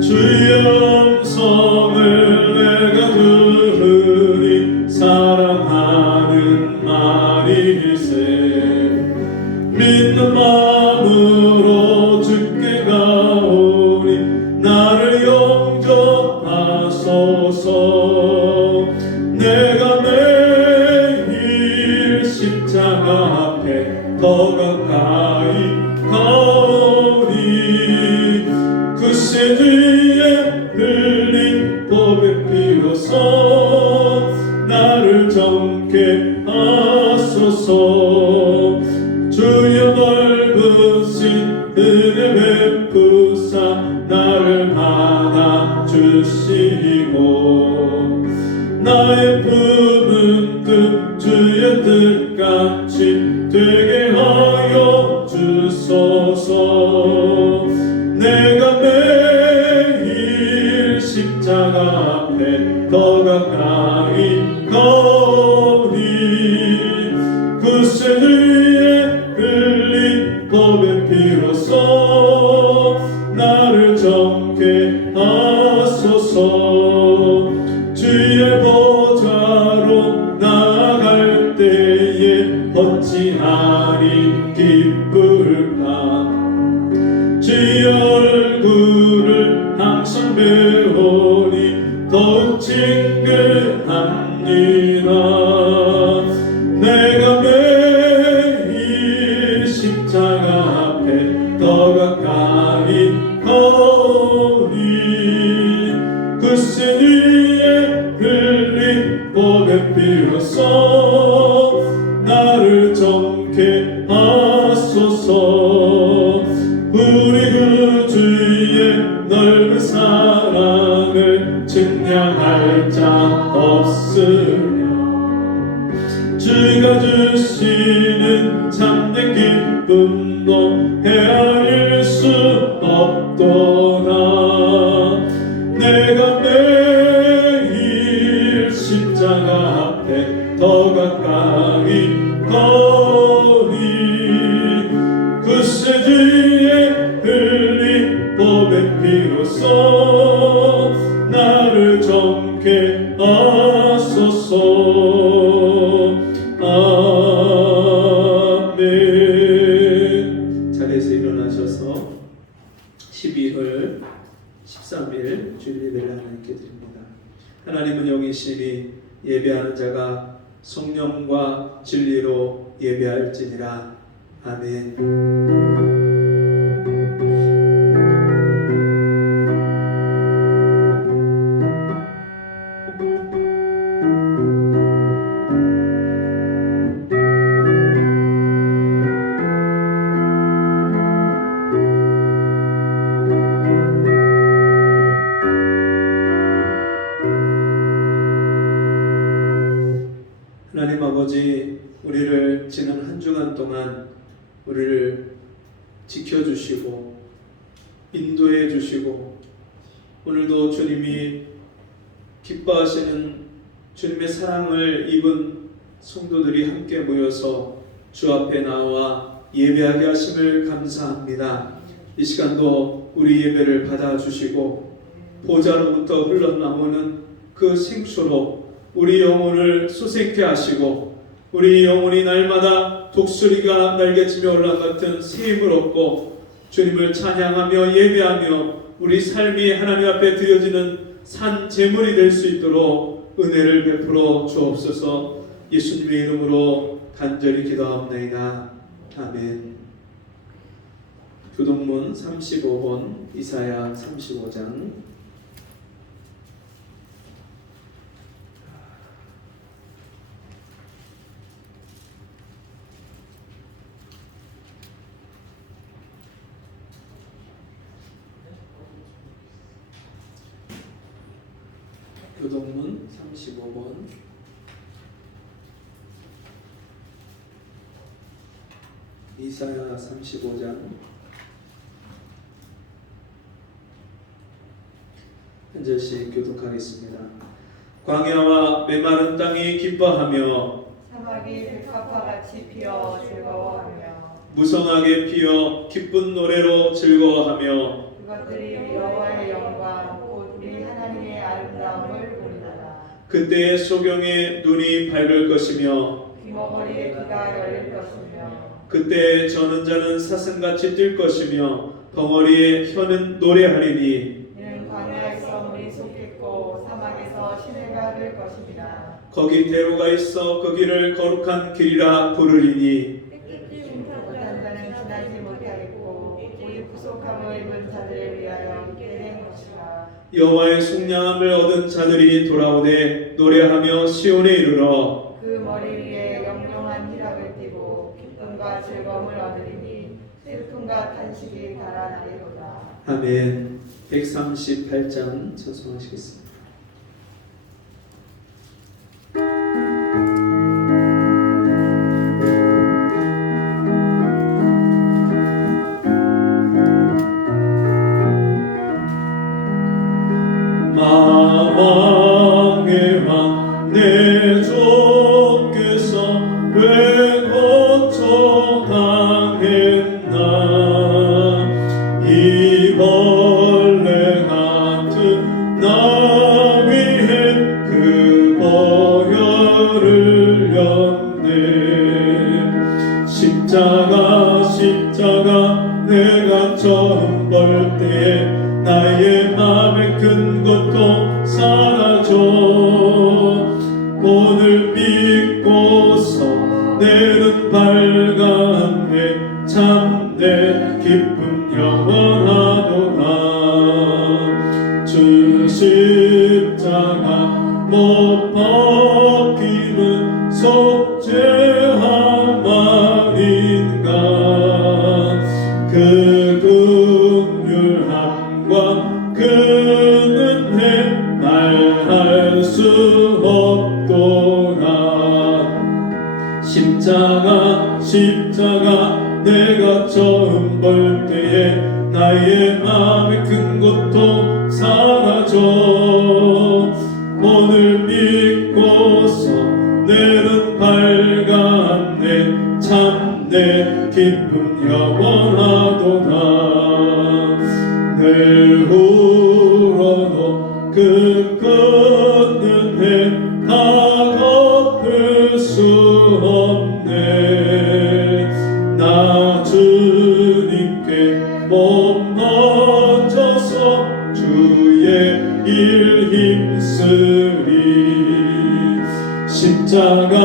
주의 음성을 내가 들으니 사랑하는 말일세. 믿는 마음으로 주께 가오니 나를 영접하소서. 내가 매일 십자가 앞에 더 가까이 가오니 그새 주의 흘린 보배 피로써 나를 정케 하소서. 주여 넓으신 은혜 베푸사 나를 받아주시고 나의 품은 뜻 주의 뜻같이 되게 하여 주소서. 내가 매일 십자가 앞에 더 가까이 가오니 그새 주의 흘린 보배 피로써 나를 정케 하소서. 주의 보좌로 나아갈 때에 어찌하리 기쁠까. 주의 얼굴을 항상 배우니 더욱 친근합니다. 내가 매일 십자가 앞에 더 가까이 가오니 그새 주의 흘린 보배 피로써 나를 정케 하소서. 우리 그 주의 넓은 사랑을 증량할 자 없으며 주가 주시는 참된 기쁨도 헤아릴 수 없도다. 내가 매일 십자가 앞에 더 가까이 가오니 그새 주의 흘린 보배 피로써 나를 정케 하소서. 아멘. 자리에서 일어나셔서 12월 13일 주일 예배를 하나님께 드립니다. 하나님은 영이시니 예배하는 자가 성령과 진리로 예배할지니라. 아멘. 하나님 아버지, 우리를 지난 한 주간 동안 우리를 지켜주시고 인도해 주시고 오늘도 주님이 기뻐하시는 주님의 사랑을 입은 성도들이 함께 모여서 주 앞에 나와 예배하게 하심을 감사합니다. 이 시간도 우리 예배를 받아주시고 보좌로부터 흘러나오는 그 생수로 우리 영혼을 수색케 하시고 우리 영혼이 날마다 독수리가 날개치며 올라간 같은 새 힘을 얻고 주님을 찬양하며 예배하며 우리 삶이 하나님 앞에 드려지는 산 제물이 될 수 있도록 은혜를 베풀어 주옵소서. 예수님의 이름으로 간절히 기도하옵나이다. 아멘. 교동문 35번 이사야 35장 교동문 35번 이사야 35장 한 절씩 교독하겠습니다. 광야와 메마른 땅이 기뻐하며 사막이 백합화 같이 피어 즐거워하며 무성하게 피어 기쁜 노래로 즐거워하며 그것들이 여호와의 영광 곧 우리 하나님의 아름다움을 보리라. 그때의 소경의 눈이 밝을 것이며 귀머거리의 귀가 열릴 것이며 그때 저는 자는 사슴같이 뛸 것이며 벙어리의 혀는 노래하리니 이는 광야에서 물이 솟겠고 사막에서 시내가 될 것입니다. 거기 대로가 있어 그 길을 거룩한 길이라 부르리니 못한 자는 지나지 못하겠고 오직 부속함을 입은 자들을 위하여 있게 된 것이라. 여호와의 속량함을 얻은 자들이 돌아오되 노래하며 시온에 이르러 그 머리 위에 영롱한 희락을 띠고 기쁨과 즐거움을 얻으리니 슬픔과 탄식이 달아나리로다. 아멘. 138장 찬송하시겠습니다. 마왕의 왕 내 주께서 왜 거처당했나 이 벌레 같은 나 위에 그 보혈을 렸네. 십자가 내가 처음 볼 때에 나의 맘에 큰 것도 사라져. 오늘 믿고서 내는 밝았네. 참내 기쁨 영원하도다. 주 십자가 못 벗기는 속죄함 아닌가. 그 긍휼함과 그 은혜 말할 수 없도다. 십자가 내가 처음 볼 때에 나의 마음에 큰 것도 사라져. 오늘 믿고서 내는 밝았네. 참내 기쁨 영원하도다. 늘 울어도 그 큰 은혜 다 갚을 수 없네. 나 주님께 몸 얹어서 주의 일 힘쓰리. 십자가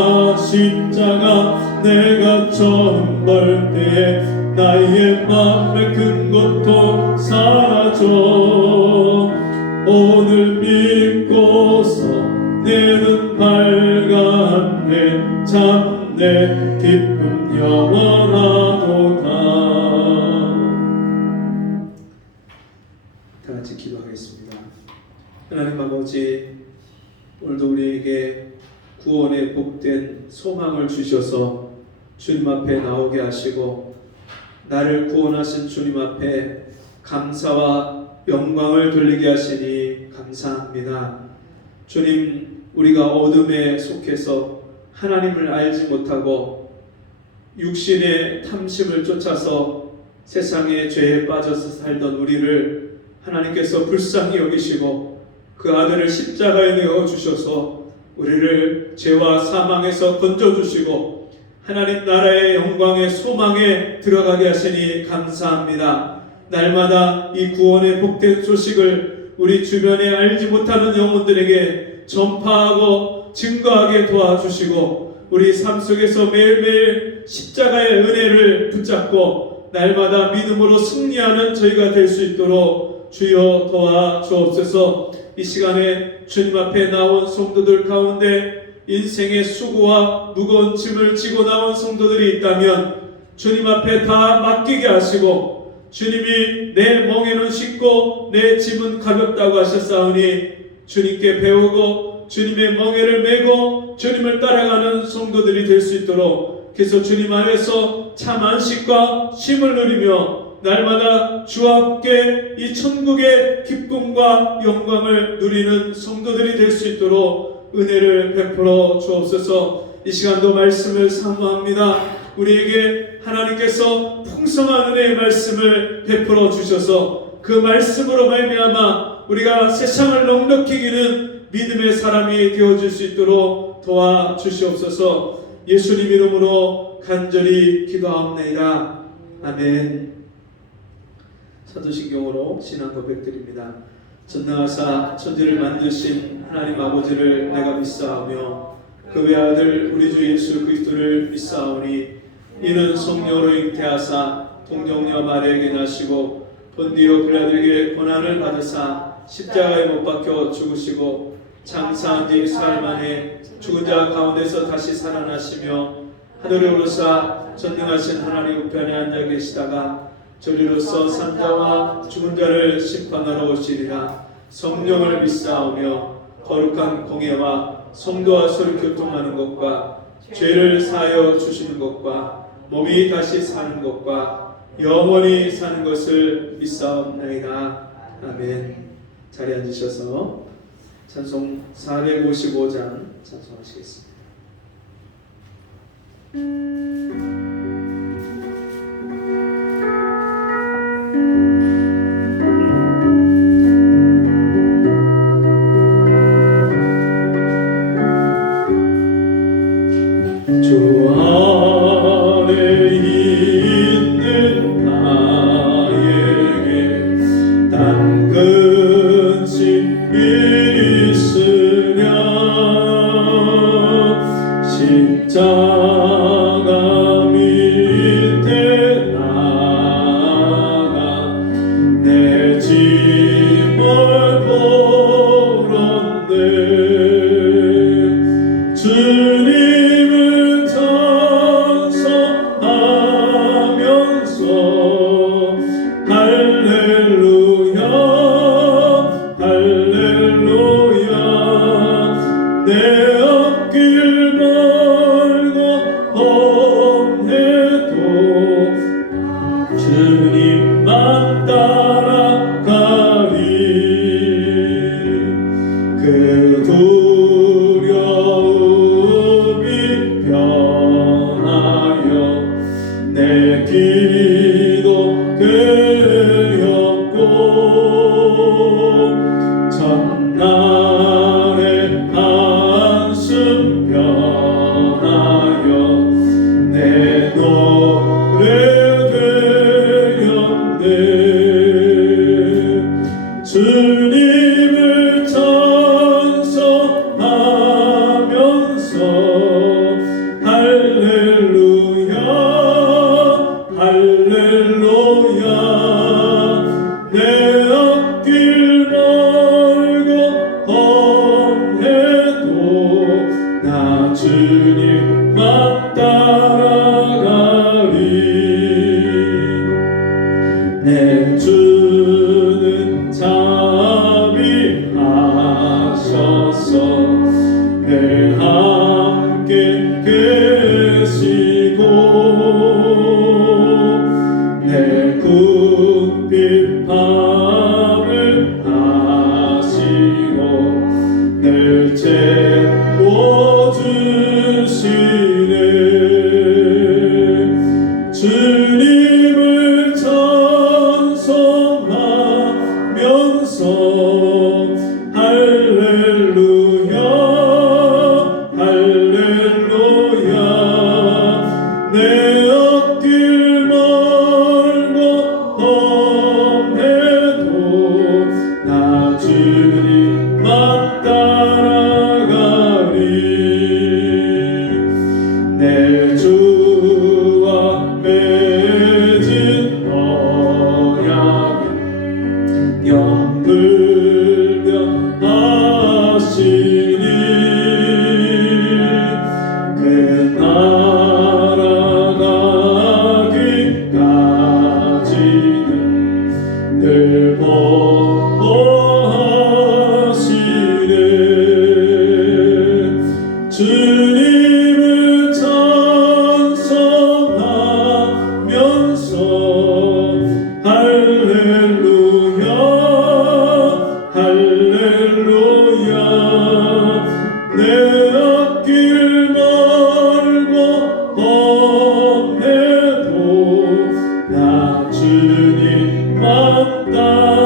내가 처음 볼 때에 나의 맘에 큰 것도 사라져. 오늘 믿고서 내는 밝았네. 참내 기쁨 영원하도다. 다 같이 기도하겠습니다. 하나님 아버지, 오늘도 우리에게 구원의 복된 소망을 주셔서 주님 앞에 나오게 하시고 나를 구원하신 주님 앞에 감사와 영광을 돌리게 하시니 감사합니다. 주님, 우리가 어둠에 속해서 하나님을 알지 못하고 육신의 탐심을 쫓아서 세상의 죄에 빠져서 살던 우리를 하나님께서 불쌍히 여기시고 그 아들을 십자가에 내어 주셔서 우리를 죄와 사망에서 건져주시고 하나님 나라의 영광의 소망에 들어가게 하시니 감사합니다. 날마다 이 구원의 복된 소식을 우리 주변에 알지 못하는 영혼들에게 전파하고 증거하게 도와주시고 우리 삶 속에서 매일매일 십자가의 은혜를 붙잡고 날마다 믿음으로 승리하는 저희가 될 수 있도록 주여 도와주옵소서. 이 시간에 주님 앞에 나온 성도들 가운데 인생의 수고와 무거운 짐을 지고 나온 성도들이 있다면 주님 앞에 다 맡기게 하시고 주님이 내 멍에는 쉽고 내 짐은 가볍다고 하셨사오니 주님께 배우고 주님의 멍에를 메고 주님을 따라가는 성도들이 될 수 있도록 그래서 주님 안에서 참 안식과 쉼을 누리며 날마다 주와 함께 이 천국의 기쁨과 영광을 누리는 성도들이 될 수 있도록 은혜를 베풀어 주옵소서. 이 시간도 말씀을 사모합니다. 우리에게 하나님께서 풍성한 은혜의 말씀을 베풀어 주셔서 그 말씀으로 말미암아 우리가 세상을 넉넉히 이기는 믿음의 사람이 되어줄 수 있도록 도와주시옵소서. 예수님 이름으로 간절히 기도하옵나이다. 아멘. 사도신경으로 신앙 고백드립니다. 전능하사 천지를 만드신 하나님 아버지를 내가 믿사오며 그 외아들 우리 주 예수 그리스도를 믿사오니 이는 성령으로 잉태하사 동정녀 마리아에게 나시고 본디오 빌라도에게 고난을 받으사 십자가에 못 박혀 죽으시고 장사한 지 사흘 만에 죽은 자 가운데서 다시 살아나시며 하늘에 오르사 전능하신 하나님 우편에 앉아 계시다가 저리로서 산자와 죽은 자를 심판하러 오시리라. 성령을 믿사오며 거룩한 공예와 성도와 서로 교통하는 것과 죄를 사하여 주시는 것과 몸이 다시 사는 것과 영원히 사는 것을 믿사옵나이다. 아멘. 자리에 앉으셔서 찬송 455장 찬송하시겠습니다. 주 안에 있는 나에게 당근씩 있으랴. 십자가 밑에 나가 내 짐을 보란네. 주님을 찬송하면서 할렐루야 할렐루야. 내 앞길 멀고 험해도 주님만 따라가리. 그 두려움이 변하여 내 기도 되었고 전날의 한숨 변하여 내 노래 되었네. 주님을 찬송하면서 할렐루야 할렐루야. 내 앞길 멀고 험해도 나 주님만 따라가리. 내 주는 자비하셔서 늘 함께 계시고 내 궁핍함을 아시고 늘 채워주시네. 주님을 찬송하면서 할렐루야 할렐루야. 내 앞길 멀고 험해도 나 주님만 따라가리. 내 주와 맺은 언약은 영불변 하시니 그 날아가기까지는 늘 보호하시네. 주님을 찬송하면서 할렐루야 할렐루야. 내 앞길 멀고 험해도 나 주님만 따라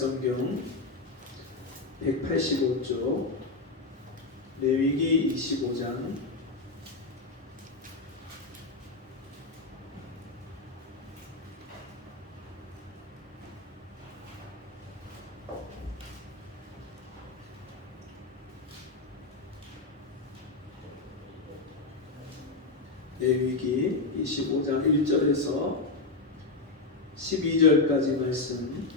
신약성경 185쪽 레위기 25장 1절에서 12절까지 말씀.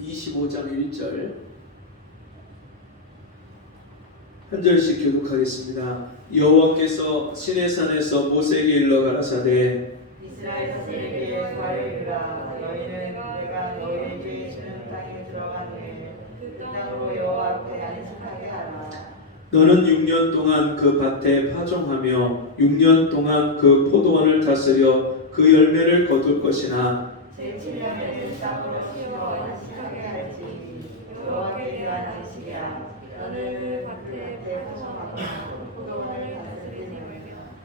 25장 1절 한 절씩 교독하겠습니다. 여호와께서 시내산에서 모세에게 일러 가라사대 이스라엘 자손에게 말하리라. 너희는 내가 너희에게 주는 땅에 들어간 후에 그 땅으로 여호와 앞에 안식하게 하라. 너는 6년 동안 그 밭에 파종하며 6년 동안 그 포도원을 다스려 그 열매를 거둘 것이나 제7년에는 땅으로 심어 안식하게 할지. 여호와께 대한 안식이야. 너는 그 밭에 파종하고 포도원을 다스리며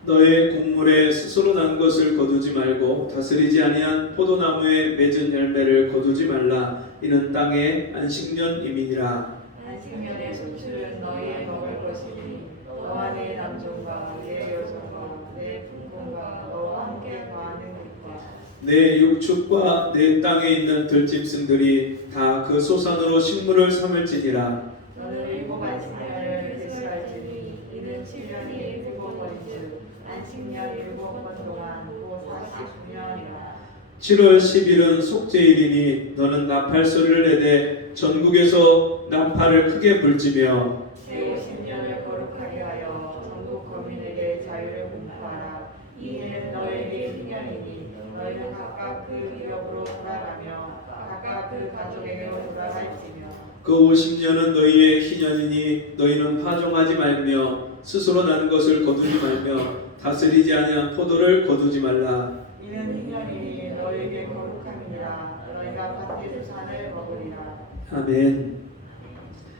너의 곡물에 스스로 난 것을 거두지 말고 다스리지 아니한 포도나무에 맺은 열매를 거두지 말라. 이는 땅의 안식년임이니라. 안식년의 소출은 너희의 먹을 것이니 너와 네 남종과 네 여종과 네 품꾼과 너와 함께 거하는 것과 내 육축과 내 땅에 있는 들짐승들이 다 그 소산으로 식물을 삼을지니라. 너는 일곱 안식년을 계수할지니 이는 7년이 일곱 번즉 안식년 일곱 번 동안 곧 49년이라. 7월 10일은 속죄일이니 너는 나팔 소리를 내되 전국에서 나팔을 크게 불지며 제50년을 거룩하게 하여 전국 거민에게 자유를 공포하라. 이해는 너에게 희년이니 너희는 각각 그 기업으로 돌아가며 각각 그 가족에게로 돌아갈지며 그 50년은 너희의 희년이니 너희는 파종하지 말며 스스로 난 것을 거두지 말며 다스리지 아니한 포도를 거두지 말라. 이는 희년이니 너희에게 거룩함이니라. 너희가 밭의 수산을 먹으리라. 아멘.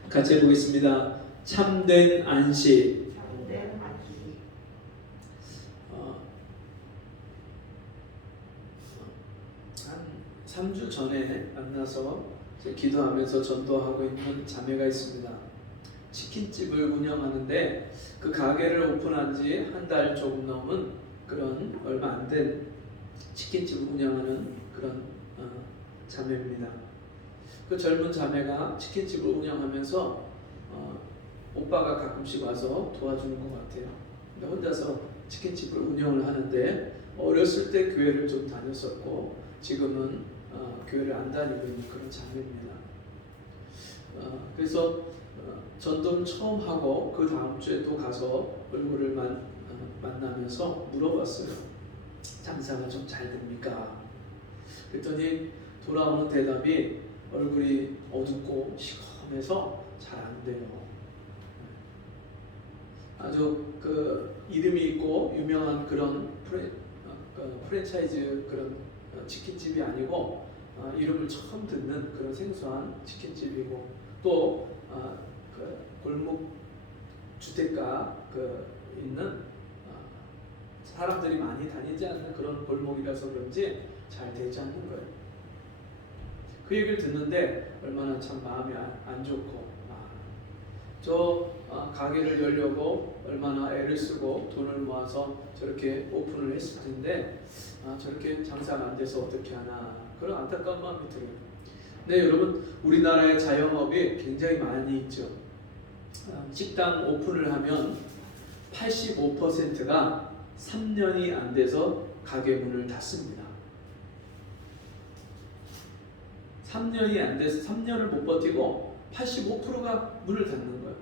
같이 해보겠습니다. 참된 안식. 참된 안식. 한 3주 전에 만나서 기도하면서 전도하고 있는 자매가 있습니다. 치킨집을 운영하는데 그 가게를 오픈한 지 한 달 조금 넘은 그런 얼마 안 된 치킨집을 운영하는 그런 자매입니다. 그 젊은 자매가 치킨집을 운영하면서 오빠가 가끔씩 와서 도와주는 것 같아요. 근데 혼자서 치킨집을 운영을 하는데 어렸을 때 교회를 좀 다녔었고 지금은 교회를 안 다니고 있는 그런 자매입니다. 그래서 전도를 처음 하고 그 다음 주에 또 가서 얼굴을 만나면서 물어봤어요. 장사가 좀 잘 됩니까? 그랬더니 돌아오는 대답이 얼굴이 어둡고 시커매서 잘 안 돼요. 아주 그 이름이 있고 유명한 그런 프랜차이즈 그런 치킨집이 아니고 이름을 처음 듣는 그런 생소한 치킨집이고 또 그 골목 주택가 있는 사람들이 많이 다니지 않는 그런 골목이라서 그런지 잘 되지 않는 거예요. 그 얘기를 듣는데 얼마나 참 마음이 안 좋고 저 가게를 열려고 얼마나 애를 쓰고 돈을 모아서 저렇게 오픈을 했을 텐데 저렇게 장사가 안 돼서 어떻게 하나 그런 안타까운 마음이 들어요. 네, 여러분 우리나라의 자영업이 굉장히 많이 있죠. 식당 오픈을 하면 85%가 3년이 안 돼서 가게 문을 닫습니다. 3년이 안 돼서 3년을 못 버티고 85%가 문을 닫는 거예요.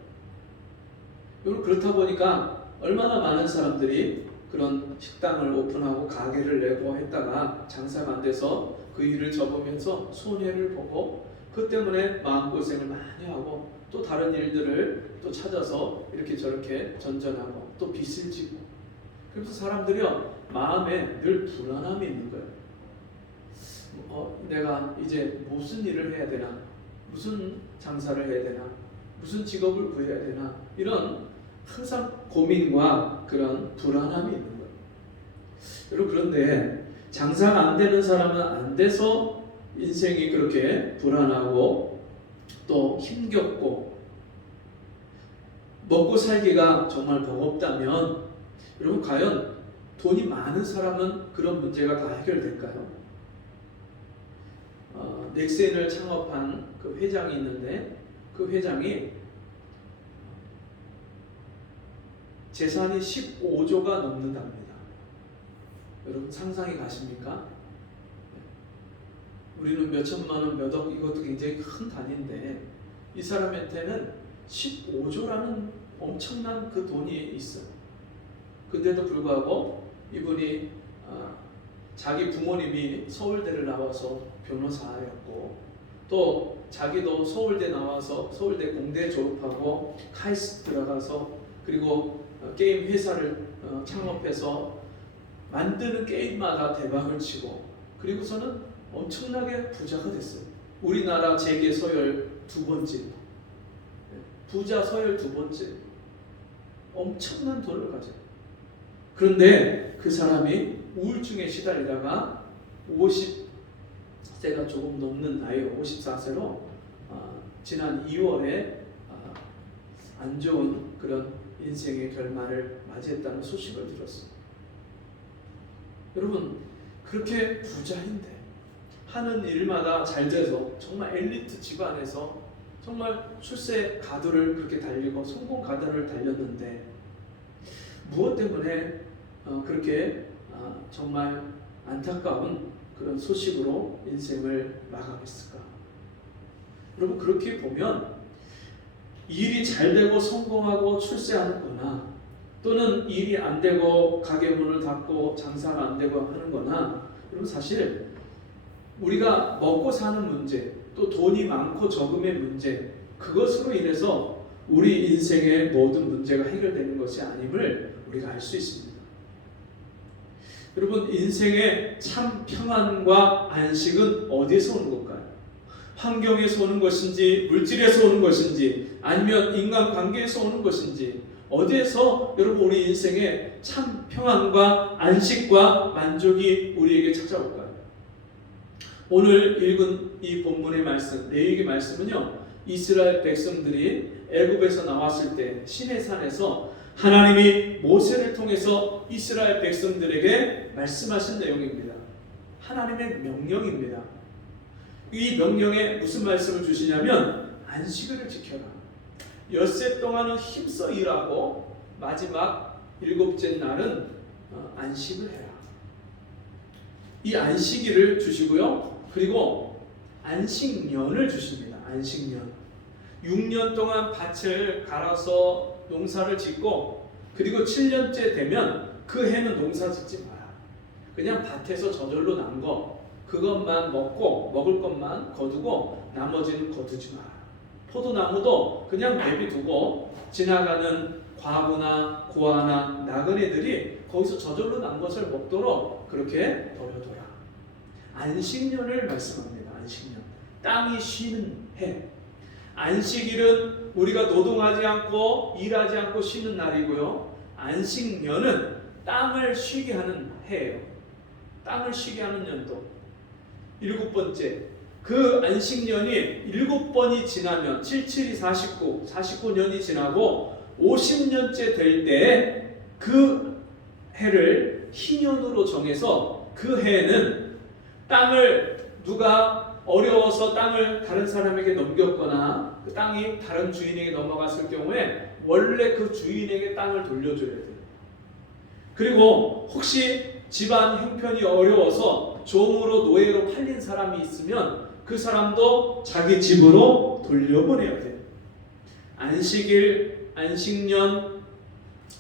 여러분 그렇다 보니까 얼마나 많은 사람들이 그런 식당을 오픈하고 가게를 내고 했다가 장사가 안 돼서 그 일을 접으면서 손해를 보고 그 때문에 마음고생을 많이 하고 또 다른 일들을 또 찾아서 이렇게 저렇게 전전하고 또 빚을 지고 그래서 사람들이요 마음에 늘 불안함이 있는 거예요. 내가 이제 무슨 일을 해야 되나, 무슨 장사를 해야 되나, 무슨 직업을 구해야 되나 이런 항상 고민과 그런 불안함이 있는 거예요. 여러분, 그런데 장사가 안 되는 사람은 안 돼서 인생이 그렇게 불안하고 또 힘겹고 먹고 살기가 정말 버겁다면 여러분, 과연 돈이 많은 사람은 그런 문제가 다 해결될까요? 넥센을 창업한 그 회장이 있는데 그 회장이 재산이 15조가 넘는답니다. 여러분, 상상이 가십니까? 우리는 몇 천만 원, 몇 억, 이것도 굉장히 큰 단위인데 이 사람한테는 15조라는 엄청난 그 돈이 있어요. 근데도 불구하고 이분이 자기 부모님이 서울대를 나와서 변호사였고 또 자기도 서울대 나와서 서울대 공대 졸업하고 카이스트 들어가서 그리고 게임 회사를 창업해서 만드는 게임마다 대박을 치고 그리고서는 엄청나게 부자가 됐어요. 우리나라 재계 서열 2번째, 부자 서열 2번째, 엄청난 돈을 가져요. 그런데 그 사람이 우울증에 시달리다가 50세가 조금 넘는 나이, 54세로 지난 2월에 안 좋은 그런 인생의 결말을 맞이했다는 소식을 들었어요. 여러분, 그렇게 부자인데 하는 일마다 잘 돼서 정말 엘리트 집안에서 정말 출세 가도를 그렇게 달리고 성공 가도를 달렸는데 무엇 때문에 그렇게 정말 안타까운 그런 소식으로 인생을 마감했을까? 여러분, 그렇게 보면 일이 잘 되고 성공하고 출세하는 거나 또는 일이 안 되고 가게 문을 닫고 장사가 안 되고 하는 거나 여러분, 사실 우리가 먹고 사는 문제 또 돈이 많고 적음의 문제, 그것으로 인해서 우리 인생의 모든 문제가 해결되는 것이 아님을 우리가 알 수 있습니다. 여러분, 인생의 참 평안과 안식은 어디에서 오는 걸까요? 환경에서 오는 것인지 물질에서 오는 것인지 아니면 인간관계에서 오는 것인지 어디에서 여러분 우리 인생의 참 평안과 안식과 만족이 우리에게 찾아올까요? 오늘 읽은 이 본문의 말씀, 레위기 말씀은요, 이스라엘 백성들이 애굽에서 나왔을 때 시내산에서 하나님이 모세를 통해서 이스라엘 백성들에게 말씀하신 내용입니다. 하나님의 명령입니다. 이 명령에 무슨 말씀을 주시냐면 안식일을 지켜라. 엿새 동안은 힘써 일하고 마지막 7째 날은 안식을 해라. 이 안식일을 주시고요. 그리고 안식년을 주십니다. 안식년. 6년 동안 밭을 갈아서 농사를 짓고 그리고 7년째 되면 그 해는 농사 짓지 마라. 그냥 밭에서 저절로 난 거 그것만 먹고 먹을 것만 거두고 나머지는 거두지 마라. 포도나무도 그냥 내비두고 지나가는 과부나 고아나 나그네들이 거기서 저절로 난 것을 먹도록 그렇게 버려둬라. 안식년을 말씀합니다. 안식년. 땅이 쉬는 해. 안식일은 우리가 노동하지 않고 일하지 않고 쉬는 날이고요. 안식년은 땅을 쉬게 하는 해예요. 땅을 쉬게 하는 연도. 7번째. 그 안식년이 7번이 지나면 77이 49, 49년이 지나고 50년째 될 때 그 해를 희년으로 정해서 그 해에는 땅을 누가 어려워서 땅을 다른 사람에게 넘겼거나 그 땅이 다른 주인에게 넘어갔을 경우에 원래 그 주인에게 땅을 돌려줘야 돼요. 그리고 혹시 집안 형편이 어려워서 종으로 노예로 팔린 사람이 있으면 그 사람도 자기 집으로 돌려보내야 돼요. 안식일, 안식년,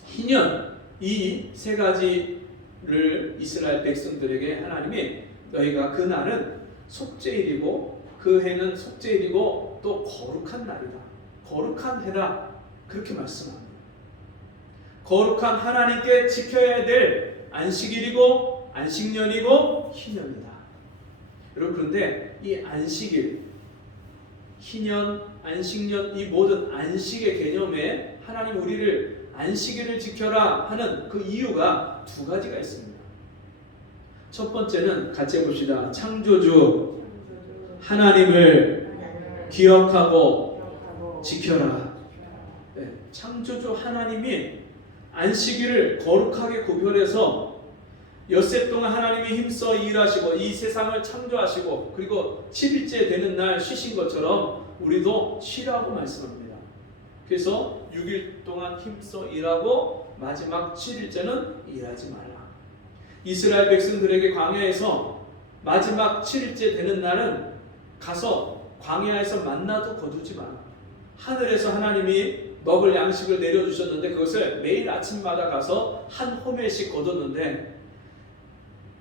희년, 이 세 가지를 이스라엘 백성들에게 하나님이 너희가 그 날은 속죄일이고 그 해는 속죄일이고 또 거룩한 날이다. 거룩한 해다. 그렇게 말씀합니다. 거룩한 하나님께 지켜야 될 안식일이고 안식년이고 희년이다. 여러분, 그런데 이 안식일, 희년, 안식년 이 모든 안식의 개념에 하나님 우리를 안식일을 지켜라 하는 그 이유가 두 가지가 있습니다. 첫 번째는 같이 해봅시다. 창조주 하나님을 기억하고 지켜라. 네, 창조주 하나님이 안식일을 거룩하게 구별해서 엿새 동안 하나님이 힘써 일하시고 이 세상을 창조하시고 그리고 7일째 되는 날 쉬신 것처럼 우리도 쉬라고 말씀합니다. 그래서 6일 동안 힘써 일하고 마지막 7일째는 일하지 말라. 이스라엘 백성들에게 광야에서 마지막 7일째 되는 날은 가서 광야에서 만나도 거두지 마라. 하늘에서 하나님이 먹을 양식을 내려주셨는데 그것을 매일 아침마다 가서 한 호멜씩 거뒀는데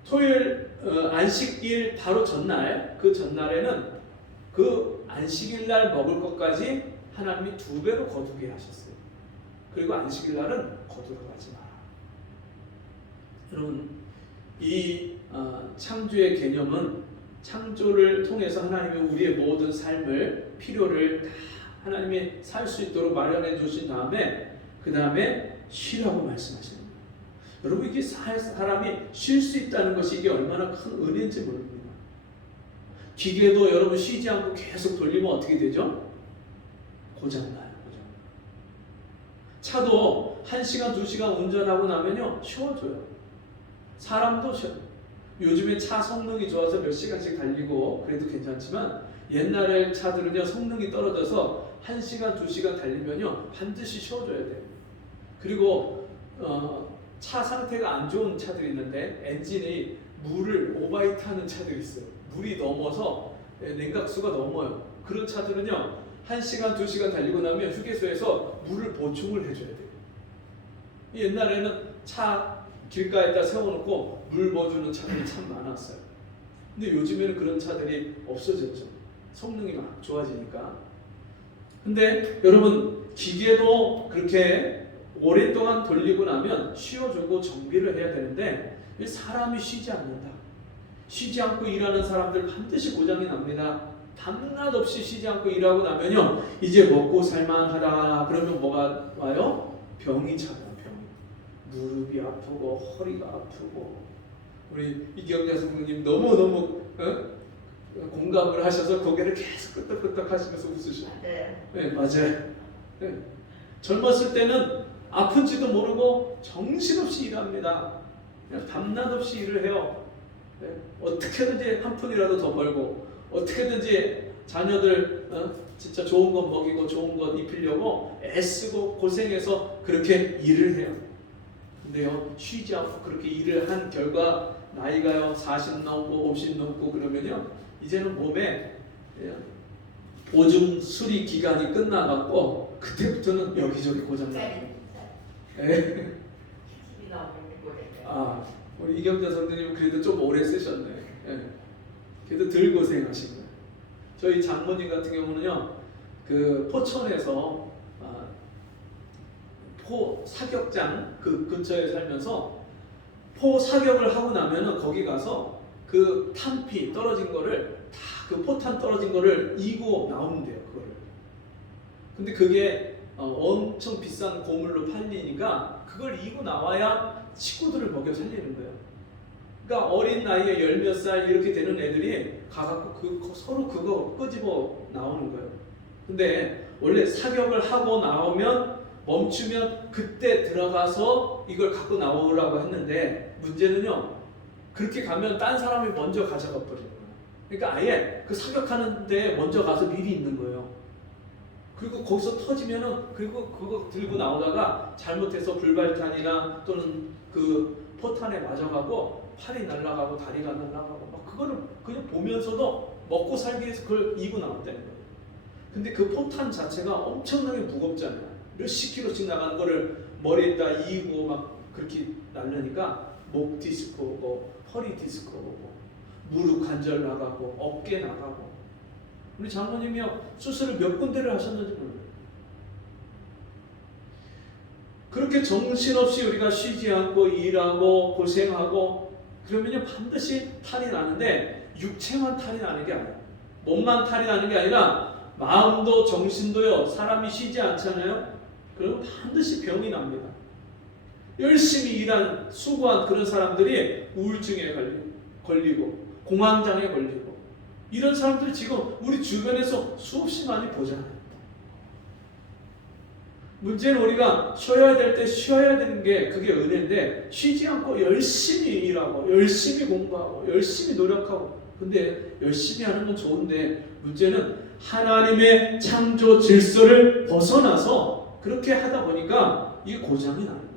토요일 안식일 바로 전날 그 전날에는 그 안식일 날 먹을 것까지 하나님이 2배로 거두게 하셨어요. 그리고 안식일 날은 거두러 가지 마라. 여러분 이 창조의 개념은 창조를 통해서 하나님이 우리의 모든 삶을 필요를 다 하나님이 살 수 있도록 마련해 주신 다음에 그 다음에 쉬라고 말씀하시는 거예요. 여러분 이게 사람이 쉴 수 있다는 것이 이게 얼마나 큰 은혜인지 모릅니다. 기계도 여러분 쉬지 않고 계속 돌리면 어떻게 되죠? 고장나요. 차도 1시간 2시간 운전하고 나면요 쉬어져요. 사람도 쉬어요. 요즘에 차 성능이 좋아서 몇 시간씩 달리고 그래도 괜찮지만 옛날에 차들은요 성능이 떨어져서 1시간 2시간 달리면요 반드시 쉬어줘야 돼요. 그리고 차 상태가 안 좋은 차들이 있는데 엔진이 물을 오버히트하는 차들이 있어요. 물이 넘어서 냉각수가 넘어요. 그런 차들은요 1시간 2시간 달리고 나면 휴게소에서 물을 보충을 해줘야 돼요. 옛날에는 차 길가에다 세워놓고 물 부어주는 차들이 참 많았어요. 근데 요즘에는 그런 차들이 없어졌죠. 성능이 막 좋아지니까. 근데 여러분 기계도 그렇게 오랫동안 돌리고 나면 쉬어주고 정비를 해야 되는데 사람이 쉬지 않는다. 쉬지 않고 일하는 사람들 반드시 고장이 납니다. 밤낮 없이 쉬지 않고 일하고 나면요 이제 먹고 살만하다 그러면 뭐가 와요? 병이 찾아요. 무릎이 아프고 허리가 아프고 우리 이경자 선생님 너무너무 공감을 하셔서 고개를 계속 끄덕끄덕 하시면서 웃으셔. 네 맞아요. 네. 젊었을 때는 아픈지도 모르고 정신없이 일합니다. 그냥 밤낮 없이 일을 해요. 네. 어떻게든지 한 푼이라도 더 벌고 어떻게든지 자녀들 진짜 좋은 것 먹이고 좋은 것 입히려고 애쓰고 고생해서 그렇게 일을 해요. 근데요 쉬지 않고 그렇게 일을 한 결과 나이가요 40 넘고 50 넘고 그러면요 이제는 몸에 보증 수리 기간이 끝나갖고 그때부터는 여기저기 고장나요. 아 우리 이경자 선생님 그래도 좀 오래 쓰셨네. 그래도 덜 고생하신 거예요. 저희 장모님 같은 경우는요 그 포천에서 포 사격장 그 근처에 살면서 포 사격을 하고 나면은 거기 가서 그 탄피 떨어진 거를 다 그 포탄 떨어진 거를 이고 나온대요. 그거를. 근데 그게 엄청 비싼 고물로 팔리니까 그걸 이고 나와야 식구들을 먹여 살리는 거예요. 그러니까 어린 나이에 10몇 살 이렇게 되는 애들이 가갖고 서로 그거 끄집어 나오는 거예요. 근데 원래 사격을 하고 나오면 멈추면 그때 들어가서 이걸 갖고 나오라고 했는데 문제는요 그렇게 가면 딴 사람이 먼저 가져가 버리는 거예요. 그러니까 아예 그 사격하는데 먼저 가서 미리 있는 거예요. 그리고 거기서 터지면은 그리고 그거 들고 나오다가 잘못해서 불발탄이나 또는 그 포탄에 맞아가고 팔이 날아가고 다리가 날아가고 막 그거를 그냥 보면서도 먹고 살기 위해서 그걸 이고 나온다는 거예요. 근데 그 포탄 자체가 엄청나게 무겁잖아요. 몇십 킬로씩 나가는 거를 머리에다 이고 막 그렇게 날르니까 목 디스크 오고 허리 디스크 오고 무릎 관절 나가고 어깨 나가고 우리 장모님이요 수술을 몇 군데를 하셨는지 몰라요. 그렇게 정신없이 우리가 쉬지 않고 일하고 고생하고 그러면요 반드시 탈이 나는데 육체만 탈이 나는 게 아니에요. 몸만 탈이 나는 게 아니라 마음도 정신도요 사람이 쉬지 않잖아요. 그러면 반드시 병이 납니다. 열심히 일한 수고한 그런 사람들이 우울증에 걸리고 공황장애 걸리고 이런 사람들이 지금 우리 주변에서 수없이 많이 보잖아요. 문제는 우리가 쉬어야 될 때 쉬어야 되는 게 그게 은혜인데 쉬지 않고 열심히 일하고 열심히 공부하고 열심히 노력하고 근데 열심히 하는 건 좋은데 문제는 하나님의 창조 질서를 벗어나서 그렇게 하다 보니까 이게 고장이 나는 거예요.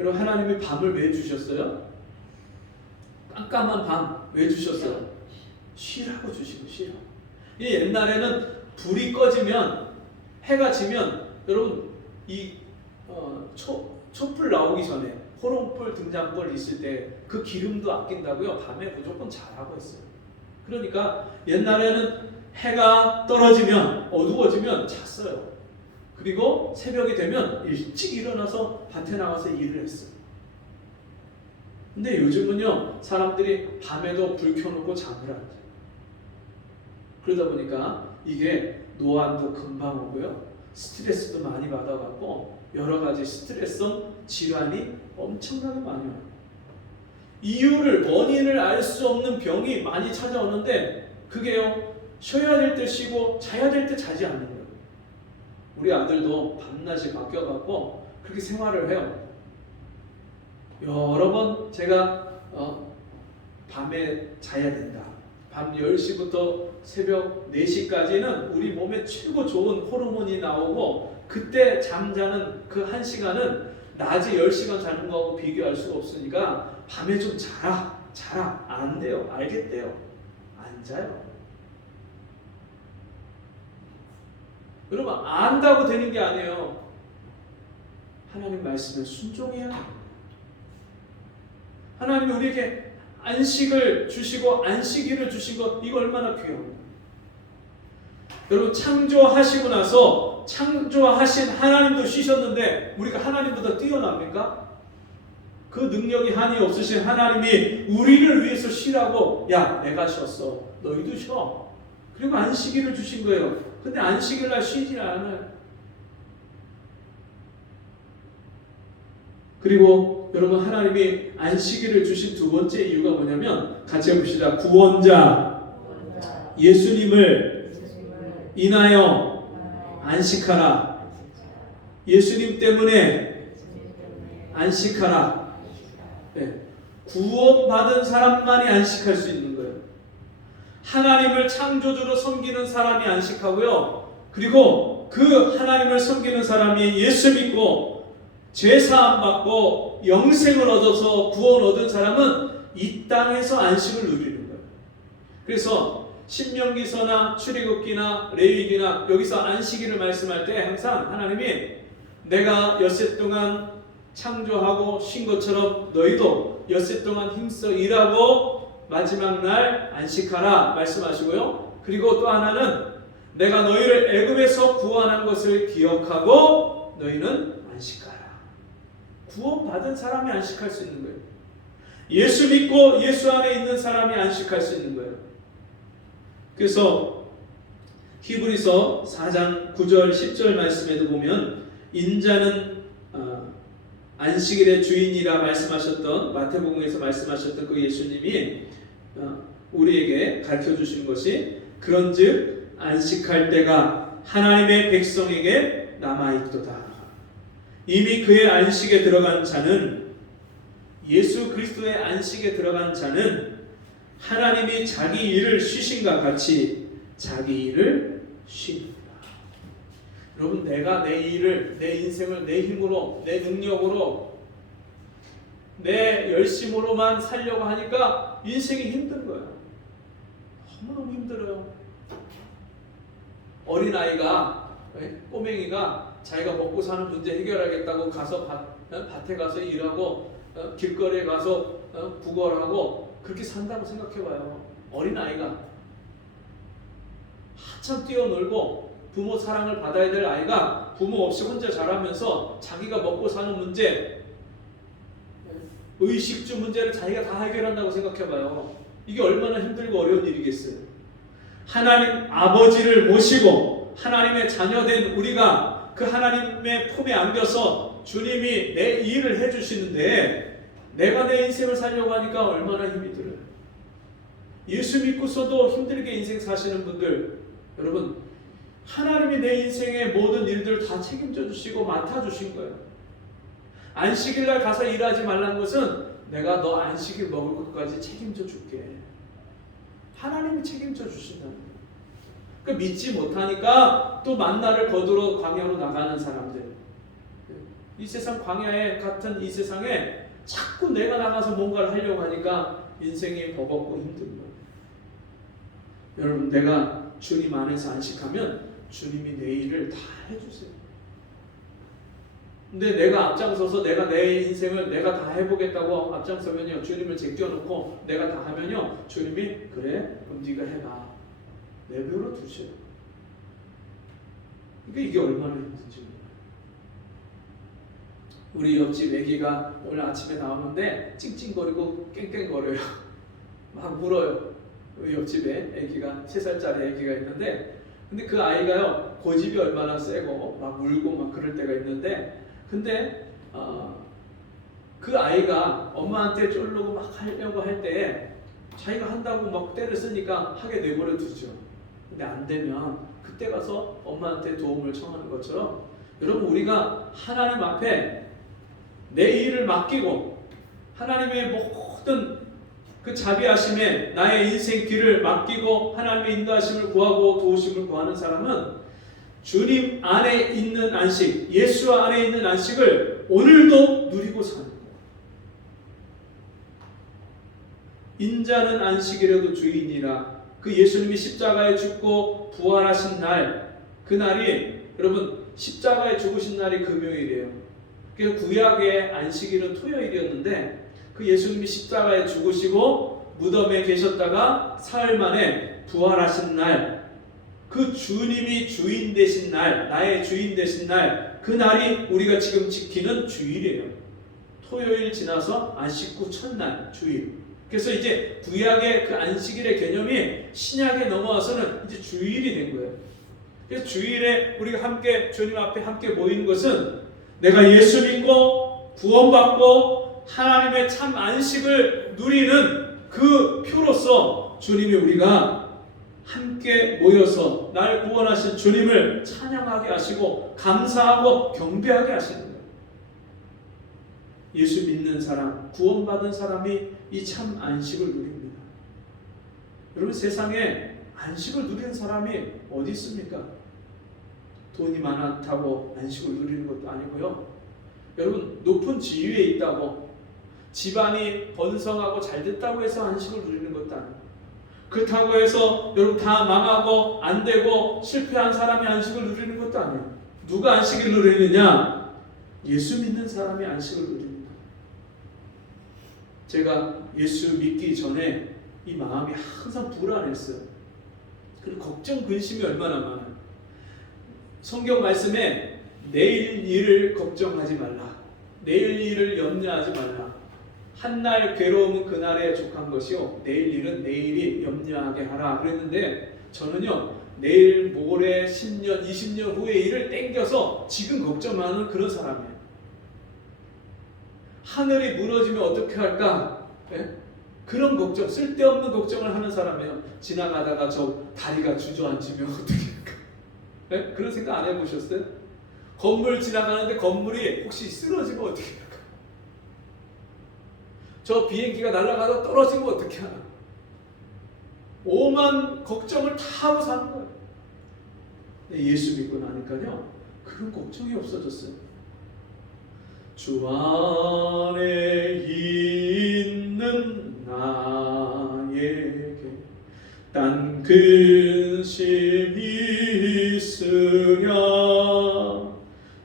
여러분 하나님이 밤을 왜 주셨어요? 깜깜한 밤 왜 주셨어요? 쉬라고 주시고 쉬라고. 이 옛날에는 불이 꺼지면 해가 지면 여러분 이 촛불 나오기 전에 호롱불 등잔불 있을 때 그 기름도 아낀다고요. 밤에 무조건 자라고 했어요. 그러니까 옛날에는 해가 떨어지면 어두워지면 잤어요. 그리고 새벽이 되면 일찍 일어나서 밭에 나가서 일을 했어요. 근데 요즘은요 사람들이 밤에도 불 켜놓고 잠을 안 자요. 그러다 보니까 이게 노안도 금방 오고요 스트레스도 많이 받아갖고 여러 가지 스트레스성 질환이 엄청나게 많이 와요. 이유를 원인을 알 수 없는 병이 많이 찾아오는데 그게요 쉬어야 될 때 쉬고 자야 될 때 자지 않는 거예요. 우리 아들도 밤낮이 바뀌어갖고 그렇게 생활을 해요. 여러 번 제가 밤에 자야 된다. 밤 10시부터 새벽 4시까지는 우리 몸에 최고 좋은 호르몬이 나오고 그때 잠자는 그 1시간은 낮에 10시간 자는 거하고 비교할 수가 없으니까 밤에 좀 자라. 안 돼요. 알겠대요. 안 자요. 여러분 안다고 되는 게 아니에요. 하나님 말씀에 순종해야 돼요. 하나님이 우리에게 안식을 주시고 안식일을 주신 것 이거 얼마나 귀여워요. 여러분 창조하시고 나서 창조하신 하나님도 쉬셨는데 우리가 하나님보다 뛰어납니까? 그 능력이 한이 없으신 하나님이 우리를 위해서 쉬라고 야 내가 쉬었어 너희도 쉬어 그리고 안식일을 주신 거예요. 근데 안식일날 쉬지 않아요. 그리고 여러분 하나님이 안식일을 주신 두 번째 이유가 뭐냐면 같이 해봅시다. 구원자 예수님을 인하여 안식하라. 예수님 때문에 안식하라. 네. 구원받은 사람만이 안식할 수 있는 거예요. 하나님을 창조주로 섬기는 사람이 안식하고요. 그리고 그 하나님을 섬기는 사람이 예수 믿고 죄사함 받고 영생을 얻어서 구원 얻은 사람은 이 땅에서 안식을 누리는 거예요. 그래서 신명기서나 출애굽기나 레위기나 여기서 안식일을 말씀할 때 항상 하나님이 내가 엿새 동안 창조하고 쉰 것처럼 너희도 엿새 동안 힘써 일하고 마지막 날 안식하라 말씀하시고요. 그리고 또 하나는 내가 너희를 애굽에서 구원한 것을 기억하고 너희는 안식하라. 구원받은 사람이 안식할 수 있는 거예요. 예수 믿고 예수 안에 있는 사람이 안식할 수 있는 거예요. 그래서 히브리서 4장 9절 10절 말씀에도 보면 인자는 안식일의 주인이라 말씀하셨던 마태복음에서 말씀하셨던 그 예수님이 우리에게 가르쳐주신 것이 그런즉 안식할 때가 하나님의 백성에게 남아있도다. 이미 그의 안식에 들어간 자는 예수 그리스도의 안식에 들어간 자는 하나님이 자기 일을 쉬신과 같이 자기 일을 쉽니다. 여러분 내가 내 일을 내 인생을 내 힘으로 내 능력으로 내 열심으로만 살려고 하니까 인생이 힘든 거예요. 너무너무 힘들어요. 어린아이가 꼬맹이가 자기가 먹고 사는 문제 해결하겠다고 가서 밭에 가서 일하고 길거리에 가서 구걸하고 그렇게 산다고 생각해봐요. 어린아이가 한참 뛰어놀고 부모 사랑을 받아야 될 아이가 부모 없이 혼자 자라면서 자기가 먹고 사는 문제 의식주 문제를 자기가 다 해결한다고 생각해봐요. 이게 얼마나 힘들고 어려운 일이겠어요. 하나님 아버지를 모시고 하나님의 자녀된 우리가 그 하나님의 품에 안겨서 주님이 내 일을 해주시는데 내가 내 인생을 살려고 하니까 얼마나 힘이 들어요. 예수 믿고서도 힘들게 인생 사시는 분들, 여러분 하나님이 내 인생의 모든 일들을 다 책임져 주시고 맡아주신 거예요. 안식일날 가서 일하지 말라는 것은 내가 너 안식일 먹을 것까지 책임져 줄게. 하나님이 책임져 주신다는 거예요. 그러니까 믿지 못하니까 또 만나를 거두러 광야로 나가는 사람들, 이 세상 광야에 같은 이 세상에 자꾸 내가 나가서 뭔가를 하려고 하니까 인생이 버겁고 힘든 거예요. 여러분 내가 주님 안에서 안식하면 주님이 내 일을 다 해주세요. 근데 내가 앞장서서 내가 내 인생을 내가 다 해보겠다고 앞장서면요, 주님을 제껴놓고 내가 다 하면요, 주님이 그래 그럼 네가 해봐 내버려 두셔요. 그러니까 이게 얼마나 힘든지 몰라요. 우리 옆집 애기가 오늘 아침에 나오는데 찡찡거리고 깽깽거려요. 막 울어요. 우리 옆집에 애기가 3살짜리 애기가 있는데, 근데 그 아이가요 고집이 얼마나 세고 막 울고 막 그럴 때가 있는데, 근데 그 아이가 엄마한테 쫄르고 막 하려고 할 때 자기가 한다고 막 때를 쓰니까 하게 내버려 두죠. 근데 안 되면 그때 가서 엄마한테 도움을 청하는 것처럼, 여러분 우리가 하나님 앞에 내 일을 맡기고 하나님의 모든 그 자비하심에 나의 인생 길을 맡기고 하나님의 인도하심을 구하고 도우심을 구하는 사람은 주님 안에 있는 안식, 예수 안에 있는 안식을 오늘도 누리고 사는 거예요. 인자는 안식이라도 주인이라. 그 예수님이 십자가에 죽고 부활하신 날, 그 날이 여러분 십자가에 죽으신 날이 금요일이에요. 그래서 구약의 안식일은 토요일이었는데, 그 예수님이 십자가에 죽으시고 무덤에 계셨다가 사흘 만에 부활하신 날, 그 주님이 주인 되신 날, 나의 주인 되신 날, 그 날이 우리가 지금 지키는 주일이에요. 토요일 지나서 안식 후 첫날 주일. 그래서 이제 구약의 그 안식일의 개념이 신약에 넘어와서는 이제 주일이 된 거예요. 그래서 주일에 우리가 함께 주님 앞에 함께 모이는 것은 내가 예수 믿고 구원받고 하나님의 참 안식을 누리는 그 표로서 주님이 우리가 함께 모여서 날 구원하신 주님을 찬양하게 하시고 감사하고 경배하게 하시는 거예요. 예수 믿는 사람, 구원받은 사람이 이 참 안식을 누립니다. 여러분 세상에 안식을 누리는 사람이 어디 있습니까? 돈이 많다고 안식을 누리는 것도 아니고요. 여러분 높은 지위에 있다고, 집안이 번성하고 잘 됐다고 해서 안식을 누리는 것도 아니고, 그렇다고 해서 여러분 다 망하고 안 되고 실패한 사람이 안식을 누리는 것도 아니에요. 누가 안식을 누리느냐? 예수 믿는 사람이 안식을 누립니다. 제가 예수 믿기 전에 이 마음이 항상 불안했어요. 그리고 걱정 근심이 얼마나 많아요. 성경 말씀에 내일 일을 걱정하지 말라, 내일 일을 염려하지 말라, 한날 괴로움은 그날에 족한 것이요 내일 일은 내일이 염려하게 하라 그랬는데, 저는요 내일 모레 10년 20년 후의 일을 땡겨서 지금 걱정하는 그런 사람이에요. 하늘이 무너지면 어떻게 할까? 네? 그런 걱정, 쓸데없는 걱정을 하는 사람이에요. 지나가다가 저 다리가 주저앉으면 어떻게 할까? 네? 그런 생각 안 해보셨어요? 건물 지나가는데 건물이 혹시 쓰러지면 어떻게 할까? 저 비행기가 날아가다 떨어지면 어떻게 하나? 오만 걱정을 다 하고 사는 거예요. 예수 믿고 나니까요 그런 걱정이 없어졌어요. 주 안에 있는 나에게 딴 근심이 있으랴,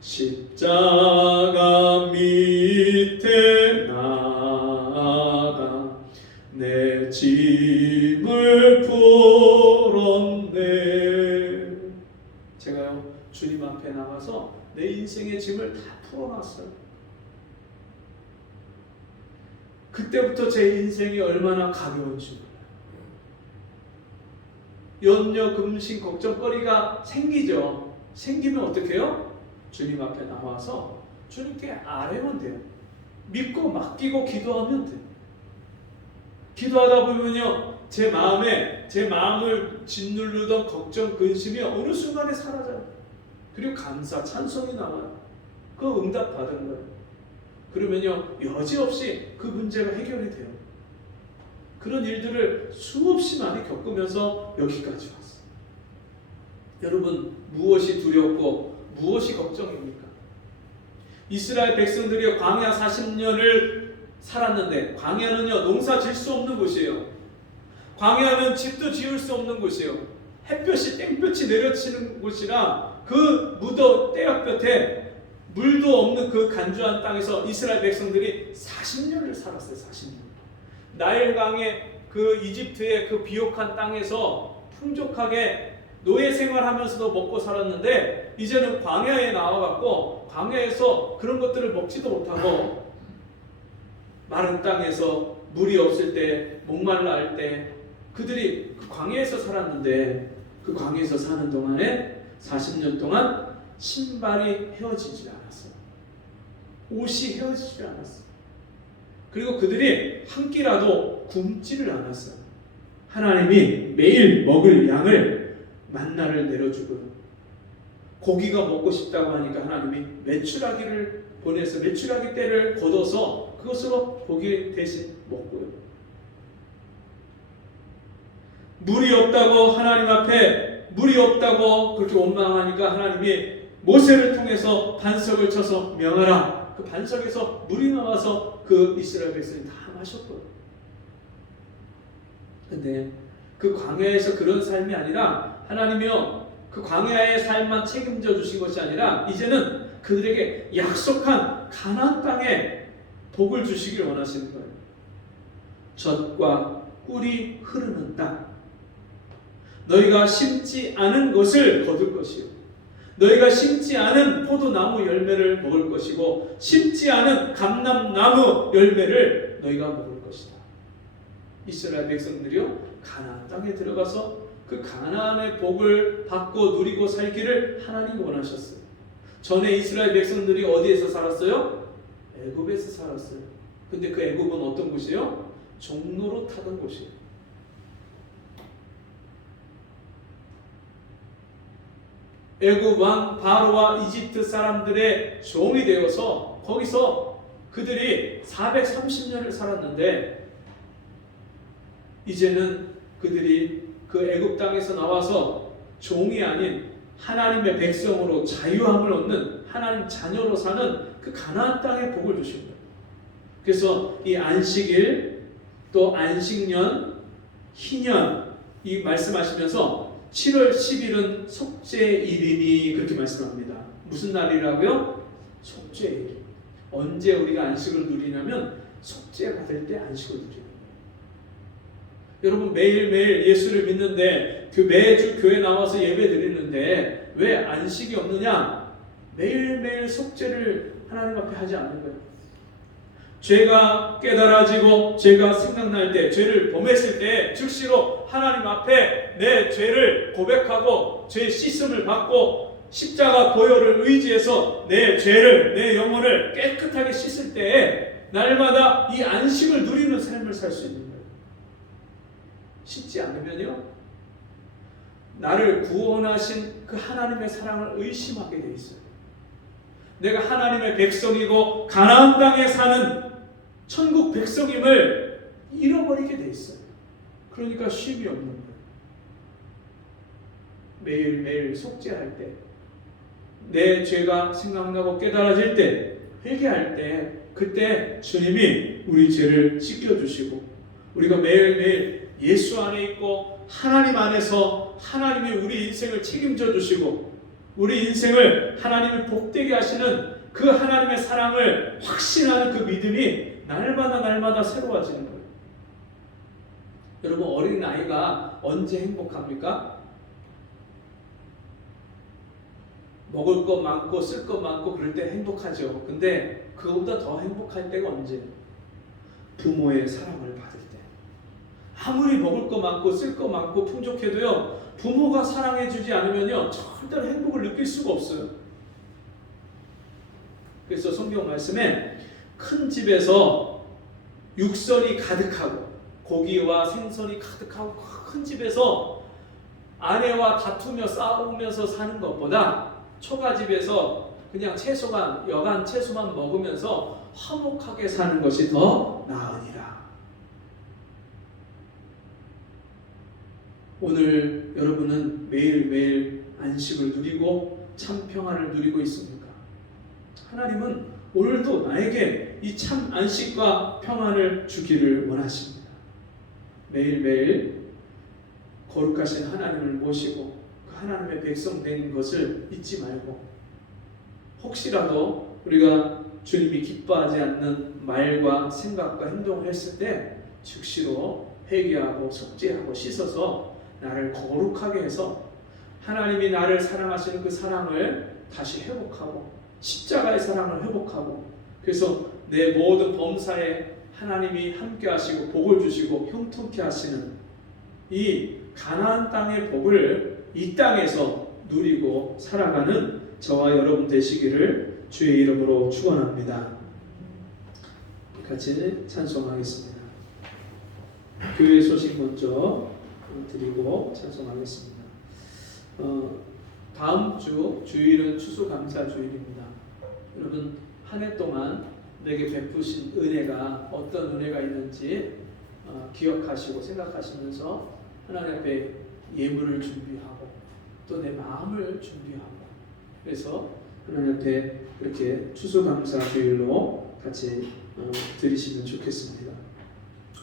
십자가 밑에 나가 내 짐을 풀었네. 제가요 주님 앞에 나가서 내 인생의 짐을 다 풀어놨어요. 그때부터 제 인생이 얼마나 가벼운지 몰라요. 염려, 근심, 걱정거리가 생기죠. 생기면 어떻게 해요? 주님 앞에 나와서 주님께 아뢰면 돼요. 믿고 맡기고 기도하면 돼요. 기도하다 보면요, 제 마음을 짓누르던 걱정, 근심이 어느 순간에 사라져요. 그리고 감사, 찬송이 나와요. 그 응답 받은 거예요. 그러면요, 여지없이 그 문제가 해결이 돼요. 그런 일들을 수없이 많이 겪으면서 여기까지 왔어요. 여러분, 무엇이 두렵고 무엇이 걱정입니까? 이스라엘 백성들이 광야 40년을 살았는데, 광야는요, 농사 질 수 없는 곳이에요. 광야는 집도 지을 수 없는 곳이에요. 햇볕이 땡볕이 내려치는 곳이라 그 무더 떼약볕에 물도 없는 그 간주한 땅에서 이스라엘 백성들이 40년을 살았어요. 40년. 나일강의 그 이집트의 그 비옥한 땅에서 풍족하게 노예 생활하면서도 먹고 살았는데, 이제는 광야에 나와갖고 광야에서 그런 것들을 먹지도 못하고 마른 땅에서 물이 없을 때, 목말라 할 때 그들이 그 광야에서 살았는데, 그 광야에서 사는 동안에 40년 동안 신발이 헤어지지 않았어요. 옷이 헤어지지 않았어요. 그리고 그들이 한 끼라도 굶지를 않았어요. 하나님이 매일 먹을 양을 만나를 내려주고요. 고기가 먹고 싶다고 하니까 하나님이 메추라기를 보내서 메추라기 떼를 걷어서 그것으로 고기 대신 먹고요. 물이 없다고 하나님 앞에 물이 없다고 그렇게 원망하니까 하나님이 모세를 통해서 반석을 쳐서 명하라. 그 반석에서 물이 나와서 그 이스라엘 백성이 다 마셨고요. 근데 그 광야에서 그런 삶이 아니라 하나님이요, 그 광야의 삶만 책임져 주신 것이 아니라 이제는 그들에게 약속한 가나안 땅에 복을 주시길 원하시는 거예요. 젖과 꿀이 흐르는 땅. 너희가 심지 않은 것을 거둘 것이요, 너희가 심지 않은 포도나무 열매를 먹을 것이고 심지 않은 감람나무 열매를 너희가 먹을 것이다. 이스라엘 백성들이요, 가나안 땅에 들어가서 그 가나안의 복을 받고 누리고 살기를 하나님이 원하셨어요. 전에 이스라엘 백성들이 어디에서 살았어요? 애굽에서 살았어요. 근데 그 애굽은 어떤 곳이에요? 종로로 타던 곳이에요. 애굽 왕 바로와 이집트 사람들의 종이 되어서 거기서 그들이 430년을 살았는데, 이제는 그들이 그 애굽 땅에서 나와서 종이 아닌 하나님의 백성으로 자유함을 얻는 하나님 자녀로 사는 그 가나안 땅에 복을 주신 거예요. 그래서 이 안식일, 또 안식년, 희년 이 말씀하시면서 7월 10일은 속죄일이니 그렇게 말씀합니다. 무슨 날이라고요? 속죄일. 언제 우리가 안식을 누리냐면 속죄 받을 때 안식을 누리는 거예요. 여러분, 매일매일 예수를 믿는데 매주 교회 나와서 예배 드리는데 왜 안식이 없느냐? 매일매일 속죄를 하나님 앞에 하지 않는 거예요. 죄가 깨달아지고 죄가 생각날 때, 죄를 범했을 때 즉시로 하나님 앞에 내 죄를 고백하고 죄 씻음을 받고 십자가 보혈을 의지해서 내 죄를, 내 영혼을 깨끗하게 씻을 때에 날마다 이 안식을 누리는 삶을 살 수 있는 거예요. 씻지 않으면요, 나를 구원하신 그 하나님의 사랑을 의심하게 돼 있어요. 내가 하나님의 백성이고 가나안 땅에 사는 천국 백성임을 잃어버리게 돼 있어요. 그러니까 쉼이 없는 거예요. 매일매일 속죄할 때, 내 죄가 생각나고 깨달아질 때, 회개할 때, 그때 주님이 우리 죄를 씻겨주시고 우리가 매일매일 예수 안에 있고 하나님 안에서 하나님이 우리 인생을 책임져 주시고 우리 인생을 하나님이 복되게 하시는 그 하나님의 사랑을 확신하는 그 믿음이 날마다 새로워지는 거예요. 여러분, 어린아이가 언제 행복합니까? 먹을 것 많고 쓸 것 많고 그럴 때 행복하죠. 근데 그거보다 더 행복할 때가 언제예요? 부모의 사랑을 받을 때. 아무리 먹을 거 많고 쓸 거 많고 풍족해도요, 부모가 사랑해 주지 않으면요 절대로 행복을 느낄 수가 없어요. 그래서 성경 말씀에 큰 집에서 육선이 가득하고 고기와 생선이 가득하고 큰 집에서 아내와 다투며 싸우면서 사는 것보다 초가집에서 그냥 채소만 여간 채소만 먹으면서 화목하게 사는 것이 더 나으니라. 오늘 여러분은 매일매일 안식을 누리고 참 평안을 누리고 있습니까? 하나님은 오늘도 나에게 이 참 안식과 평안을 주기를 원하십니다. 매일매일 거룩하신 하나님을 모시고 그 하나님의 백성 된 것을 잊지 말고, 혹시라도 우리가 주님이 기뻐하지 않는 말과 생각과 행동을 했을 때 즉시로 회개하고 속죄하고 씻어서 나를 거룩하게 해서 하나님이 나를 사랑하시는 그 사랑을 다시 회복하고 십자가의 사랑을 회복하고, 그래서 내 모든 범사에 하나님이 함께 하시고 복을 주시고 형통케 하시는 이 가나안 땅의 복을 이 땅에서 누리고 살아가는 저와 여러분 되시기를 주의 이름으로 축원합니다. 같이 찬송하겠습니다. 교회 소식 먼저 드리고 찬송하겠습니다. 다음 주 주일은 추수감사주일입니다. 여러분 한 해 동안 내게 베푸신 은혜가 어떤 은혜가 있는지 기억하시고 생각하시면서 하나님 앞에 예물을 준비하고 또 내 마음을 준비하고, 그래서 하나님 앞에 이렇게 추수감사주일로 같이 드리시면 좋겠습니다.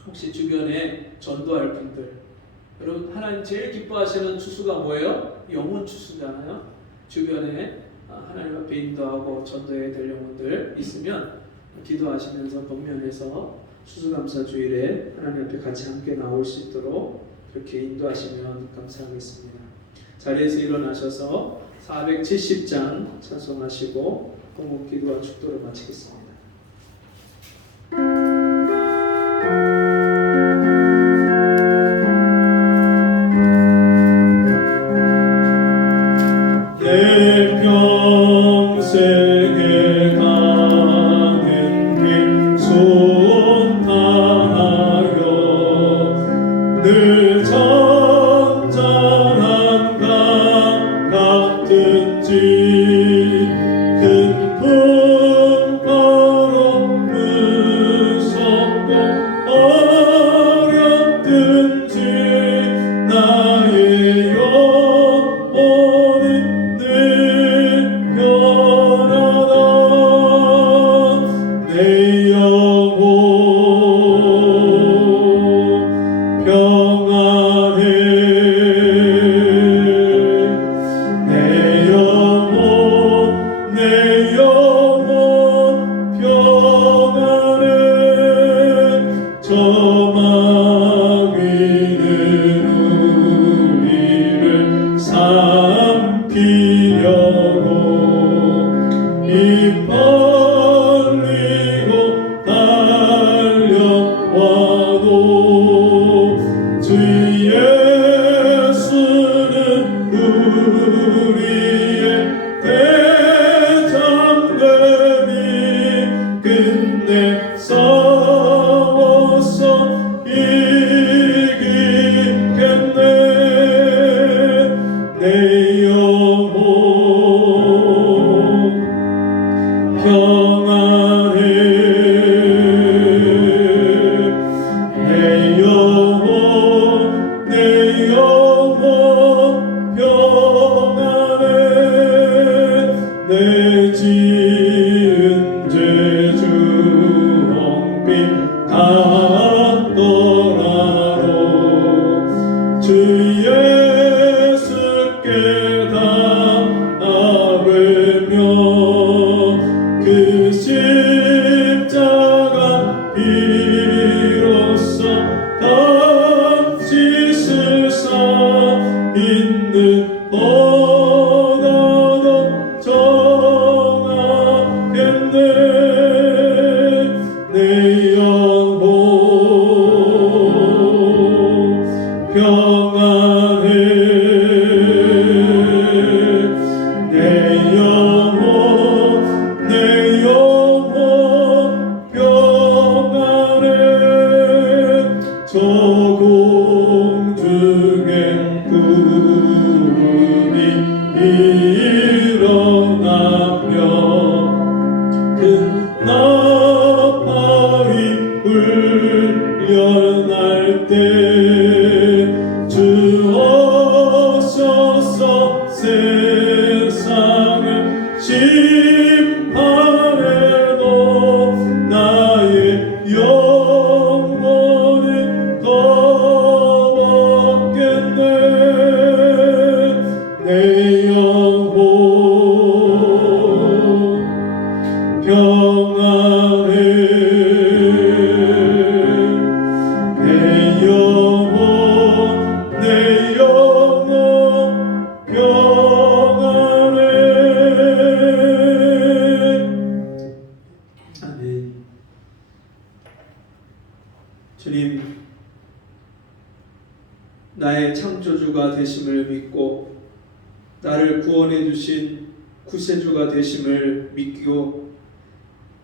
혹시 주변에 전도할 분들, 여러분 하나님 제일 기뻐하시는 추수가 뭐예요? 영혼 추수잖아요. 주변에 하나님 앞에 인도하고 전도해야 될 영혼들 있으면 기도하시면서 덕면에서 추수감사주일에 하나님 앞에 같이 함께 나올 수 있도록 그렇게 인도하시면 감사하겠습니다. 자리에서 일어나셔서 470장 찬송하시고 공복 기도와 축도를 마치겠습니다. 내 평생에 가는 길 소원하여 늘 잔잔한 강 같은지 큰 풍파로 무섭고 어렵든지 나의 영혼은 늘 편하다. 내 영혼 평안해. 내 영혼 평안해. 저망 위는 우리를 삼키려고 입 벌리고 달려와도 주 예수는 우리의 대장됨이 끝내 싸워서 이기겠네. 내 영혼 평안해. 내 영혼 평안해. 내 지은 죄 주홍빛 같더라도 주 예수께 다 아뢰며 그 십자가 비로소 다 씻을 수 있는 보다도 정하겠네. 내 영혼 훈련할 때 주옵소서. 세상을 심판해도 나의 영혼이 겁없겠네. 내 영혼 평안해. 내 영혼 평안해. 아멘. 주님, 나의 창조주가 되심을 믿고 나를 구원해 주신 구세주가 되심을 믿고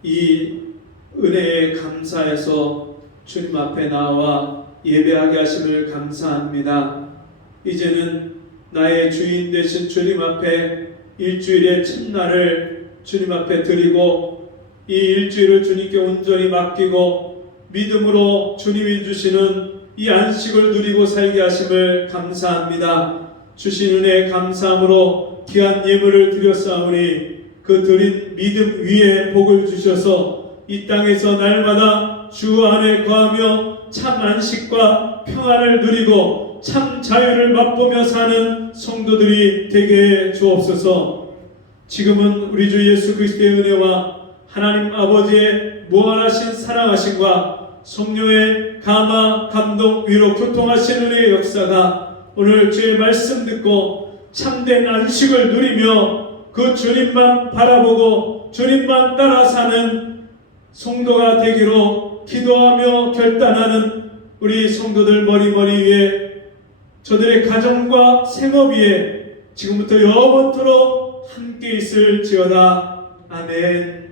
이 은혜에 감사해서 주님 앞에 나와 예배하게 하심을 감사합니다. 이제는 나의 주인 되신 주님 앞에 일주일의 첫날을 주님 앞에 드리고 이 일주일을 주님께 온전히 맡기고 믿음으로 주님이 주시는 이 안식을 누리고 살게 하심을 감사합니다. 주신 은혜에 감사함으로 귀한 예물을 드렸사오니 그 드린 믿음 위에 복을 주셔서 이 땅에서 날마다 주 안에 거하며 참 안식과 평안을 누리고 참 자유를 맛보며 사는 성도들이 되게 해 주옵소서. 지금은 우리 주 예수 그리스도의 은혜와 하나님 아버지의 무한하신 사랑하심과 성령의 감화, 감동, 위로 교통하신 은혜의 역사가 오늘 주의 말씀 듣고 참된 안식을 누리며 그 주님만 바라보고 주님만 따라 사는 성도가 되기로 기도하며 결단하는 우리 성도들 머리머리 위에 저들의 가정과 생업 위에 지금부터 영원토록 함께 있을지어다. 아멘.